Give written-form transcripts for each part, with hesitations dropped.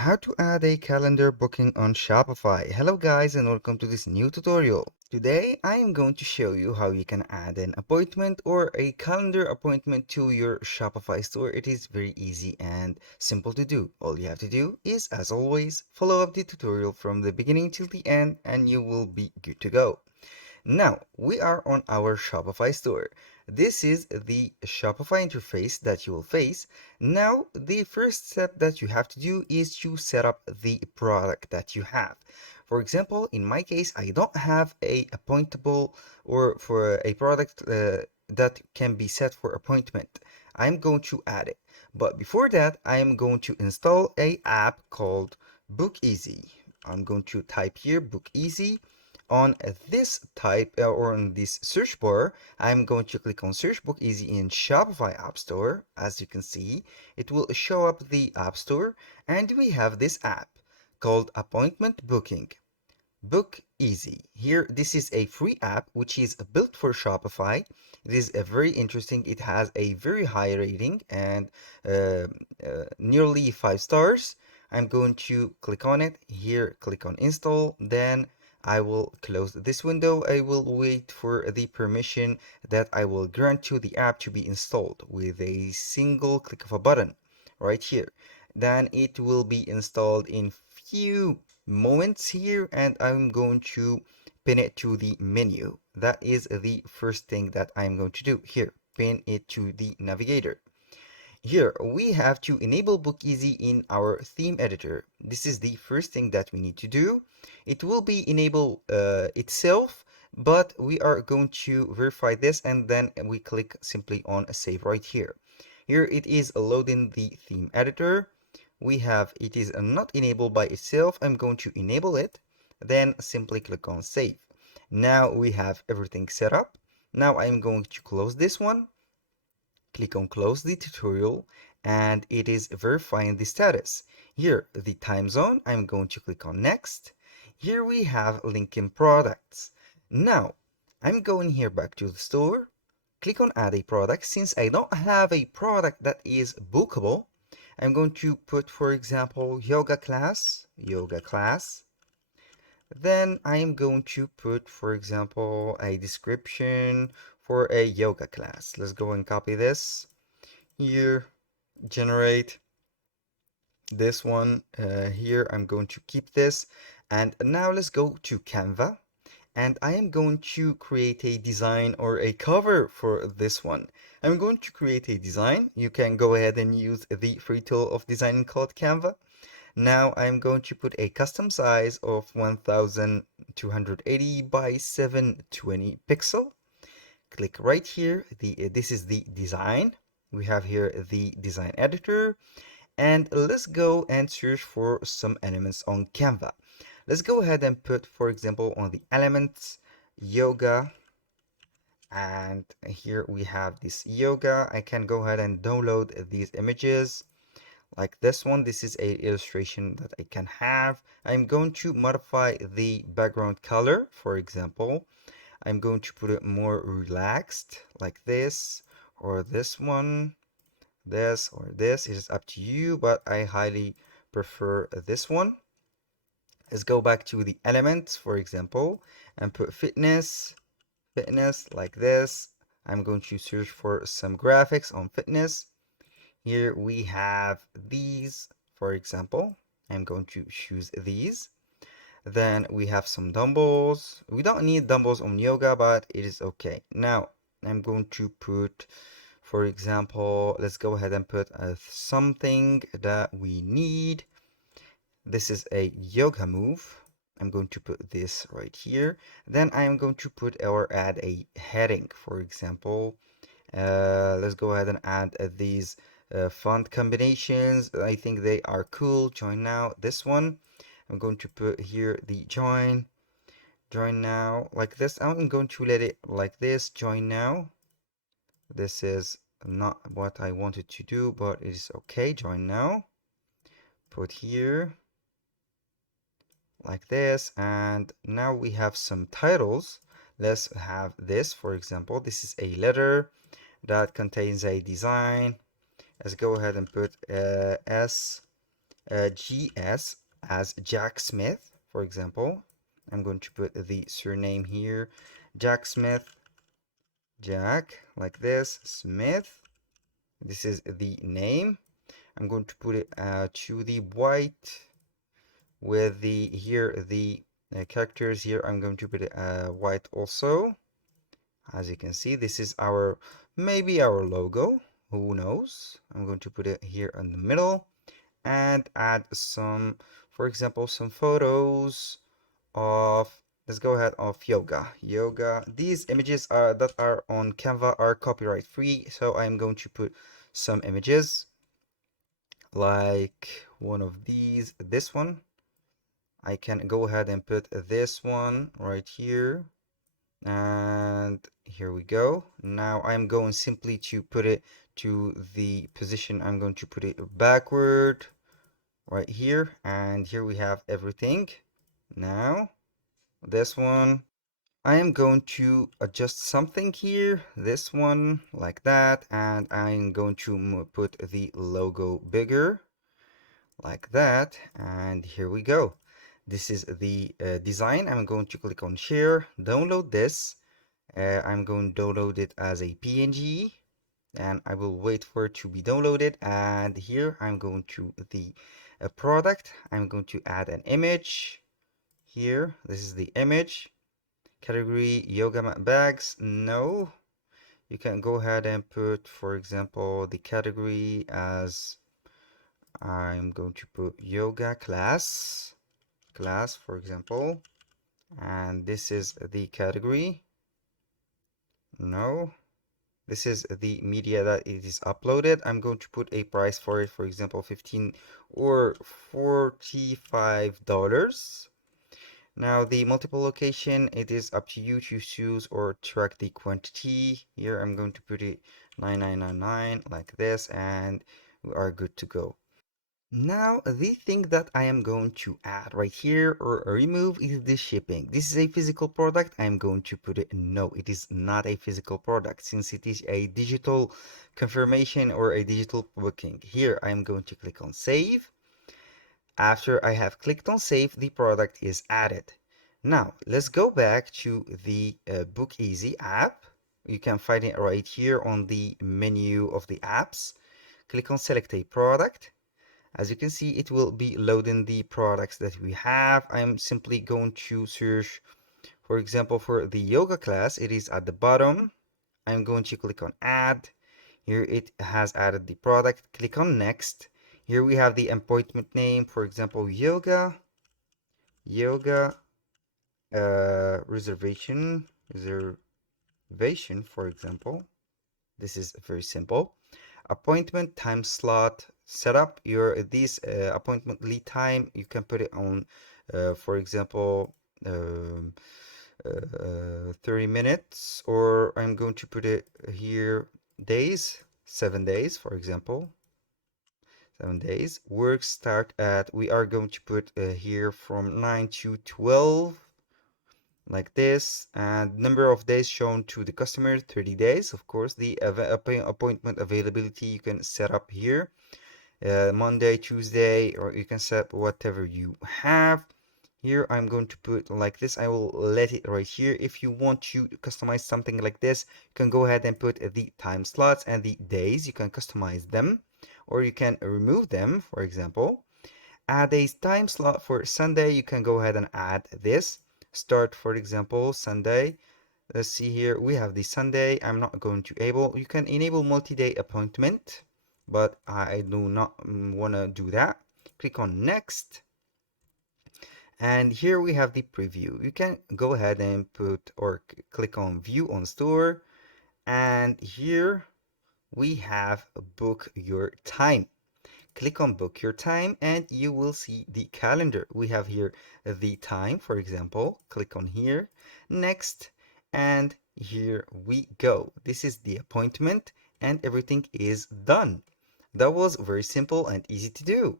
How to add a calendar booking on Shopify. Hello guys and welcome to this new tutorial. Today I am going to show you how you can add an appointment or a calendar appointment to your Shopify store. It is very easy and simple to do. All you have to do is, as always, follow up the tutorial from the beginning till the end and you will be good to go. Now, we are on our Shopify store. This is the Shopify interface that you will face. Now, the first step that you have to do is to set up the product that you have. For example, in my case, I don't have a appointable or for a product that can be set for appointment. I'm going to add it. But before that, I am going to install a app called Book Easy. I'm going to type here Book Easy on this type or on this search bar. I'm going to click on search Book Easy in Shopify App Store. As you can see, it will show up the App Store and we have this app called Appointment Booking. Book Easy. Here, this is a free app which is built for Shopify. It is a very interesting. It has a very high rating and nearly 5 stars. I'm going to click on it. Here, click on install. Then I will close this window. I will wait for the permission that I will grant to the app to be installed with a single click of a button right here. Then it will be installed in few moments here and I'm going to pin it to the menu. That is the first thing that I'm going to do here. Pin it to the navigator. Here we have to enable Book Easy in our theme editor. This is the first thing that we need to do. It will be enable itself, but we are going to verify this and then we click simply on save right here. Here it is loading the theme editor. We have it is not enabled by itself. I'm going to enable it, then simply click on save. Now we have everything set up. Now I'm going to close this one. Click on close the tutorial and it is verifying the status. Here, the time zone, I'm going to click on next. Here we have linking products. Now, I'm going here back to the store. Click on add a product. Since I don't have a product that is bookable, I'm going to put, for example, yoga class. Then I am going to put, for example, a description for a yoga class. Let's go and copy this. Here, generate this one. Here, I'm going to keep this. And now let's go to Canva. And I am going to create a design or a cover for this one. I'm going to create a design. You can go ahead and use the free tool of designing called Canva. Now I'm going to put a custom size of 1280 by 720 pixel. Click right here. This is the design. We have here the design editor. And let's go and search for some elements on Canva. Let's go ahead and put, for example, on the elements, yoga. And here we have this yoga. I can go ahead and download these images like this one. This is a illustration that I can have. I'm going to modify the background color. For example, I'm going to put it more relaxed like this, or this one, this or this. It is up to you, but I highly prefer this one. Let's go back to the elements, for example, and put fitness like this. I'm going to search for some graphics on fitness. Here we have these, for example. I'm going to choose these. Then we have some dumbbells. We don't need dumbbells on yoga, but it is okay. Now I'm going to put, for example, let's go ahead and put something that we need. This is a yoga move. I'm going to put this right here. Then I'm going to put or add a heading, for example. Let's go ahead and add these font combinations. I think they are cool. Join now. This one, I'm going to put here the join now like this. I'm going to let it like this, join now. This is not what I wanted to do, but it is okay. Join now. Put here like this, and now we have some titles. Let's have this, for example. This is a letter that contains a design. Let's go ahead and put S GS as Jack Smith, for example. I'm going to put the surname here, Jack Smith, Jack, like this, Smith. This is the name. I'm going to put it to the white with the here the characters here. I'm going to put it white also. As you can see, this is our maybe our logo. Who knows? I'm going to put it here in the middle and add some, for example, some photos of, let's go ahead, of yoga. These images are that are on Canva are copyright free, so I'm going to put some images like one of these, this one. I can go ahead and put this one right here, and here we go. Now I'm going simply to put it to the position. I'm going to put it backward right here, and here we have everything. Now this one, I am going to adjust something here, this one like that, and I'm going to put the logo bigger like that, and here we go. This is the design. I'm going to click on share, download this. I'm going to download it as a PNG, and I will wait for it to be downloaded. And here I'm going to the product. I'm going to add an image here. This is the image. Category yoga mat bags. No, you can go ahead and put, for example, the category as, I'm going to put yoga class, for example, and this is the category. No, this is the media that it is uploaded. I'm going to put a price for it, for example, 15 or $45. Now the multiple location, it is up to you to choose or track the quantity. Here I'm going to put it 9999 like this, and we are good to go. Now, the thing that I am going to add right here or remove is the shipping. This is a physical product. I'm going to put it, no, it is not a physical product since it is a digital confirmation or a digital booking. Here, I'm going to click on save. After I have clicked on save, the product is added. Now, let's go back to the Book Easy app. You can find it right here on the menu of the apps. Click on select a product. As you can see, it will be loading the products that we have. I'm simply going to search, for example, for the yoga class. It is at the bottom. I'm going to click on add. Here it has added the product. Click on next. Here we have the appointment name, for example, yoga reservation, for example. This is very simple. Appointment time slot, set up your this appointment lead time. You can put it on, for example, 30 minutes, or I'm going to put it here days, 7 days, for example. 7 days. Work start at, we are going to put here from 9 to 12, like this, and number of days shown to the customer, 30 days. Of course, the appointment availability you can set up here, Monday, Tuesday, or you can set whatever you have. Here I'm going to put like this. I will let it right here. If you want to customize something like this, you can go ahead and put the time slots and the days. You can customize them, or you can remove them. For example, add a time slot for Sunday. You can go ahead and add this. Start, for example, Sunday. Let's see here. We have the Sunday. I'm not going to enable. You can enable multi-day appointment, but I do not want to do that. Click on next. And here we have the preview. You can go ahead and put or click on view on store. And here we have book your time. Click on book your time and you will see the calendar. We have here the time, for example. Click on here, next, and here we go. This is the appointment and everything is done. That was very simple and easy to do.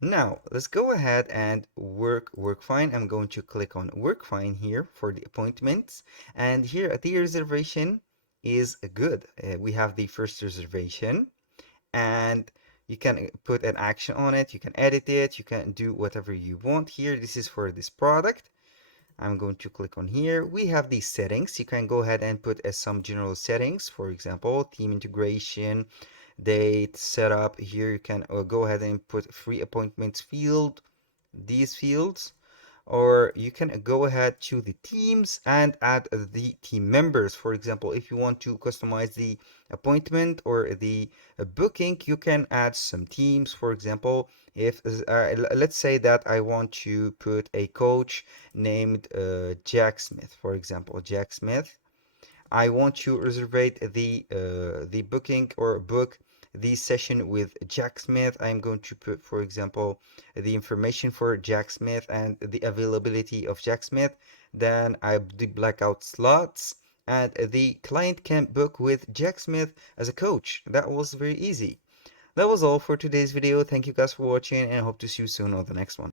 Now, let's go ahead and work fine. I'm going to click on work fine here for the appointments. And here the reservation is good. We have the first reservation, and You can put an action on it, you can edit it, you can do whatever you want here. This is for this product. I'm going to click on here. We have these settings. You can go ahead and put some general settings, for example, team integration, date, setup. Here you can go ahead and put free appointments field, these fields, or you can go ahead to the teams and add the team members. For example, if you want to customize the appointment or the booking, you can add some teams. For example, if let's say that I want to put a coach named Jack Smith, for example, Jack Smith. I want to reserve the booking or book the session with Jack Smith. I'm going to put, for example, the information for Jack Smith and the availability of Jack Smith. Then I do blackout slots, and the client can book with Jack Smith as a coach. That was very easy. That was all for today's video. Thank you guys for watching, and I hope to see you soon on the next one.